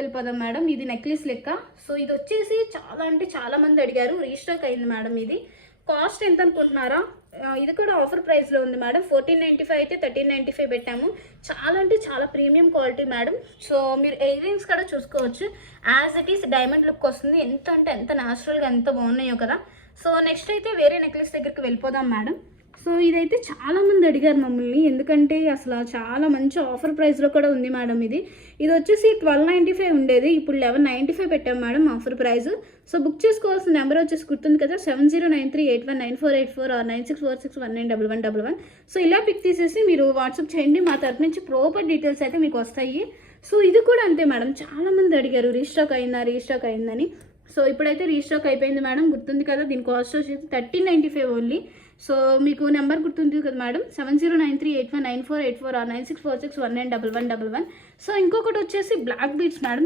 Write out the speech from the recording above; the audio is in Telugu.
వెళ్ళిపోదాం మేడం. ఇది నెక్లెస్ లెక్క. సో ఇది వచ్చేసి చాలా అంటే చాలా మంది అడిగారు, రీస్టాక్ అయింది మేడం. ఇది కాస్ట్ ఎంత అనుకుంటున్నారా? ఇది కూడా ఆఫర్ ప్రైస్లో ఉంది మేడం. 1495 అయితే 1395 పెట్టాము. చాలా అంటే చాలా ప్రీమియం క్వాలిటీ మేడం. సో మీరు ఇయర్ రింగ్స్ కూడా చూసుకోవచ్చు. As it is diamond look వస్తుంది. ఎంత అంటే ఎంత న్యాచురల్గా ఎంత బాగున్నాయో కదా. సో నెక్స్ట్ అయితే వేరే నెక్లెస్ దగ్గరికి వెళ్ళిపోదాం మేడం. సో ఇదైతే చాలామంది అడిగారు మమ్మల్ని, ఎందుకంటే అసలు చాలా మంచి ఆఫర్ ప్రైస్లో కూడా ఉంది మేడం. ఇది వచ్చేసి 1295 ఉండేది, ఇప్పుడు 1195 పెట్టాం madam offer price. So book చేసుకోవాల్సిన నెంబర్ వచ్చేసి గుర్తుంది కదా, 7093819484 ఆర్ 9646191111. సో ఇలా పిక్ తీసేసి మీరు వాట్సాప్ చేయండి, మా తరపు నుంచి ప్రాపర్ డీటెయిల్స్ అయితే మీకు వస్తాయి. సో ఇది కూడా అంతే మేడం, చాలామంది అడిగారు రీస్టాక్ అయిందని. సో ఇప్పుడైతే రీస్టాక్ అయిపోయింది మేడం, గుర్తుంది కదా. దీని కాస్ట్ వచ్చేసి 1395 ఓన్లీ. సో మీకు నెంబర్ గుర్తుంది కదా మేడం, 7093819484 ఆర్ 9646191111. సో ఇంకొకటి వచ్చేసి బ్లాక్ బీడ్స్ మేడం.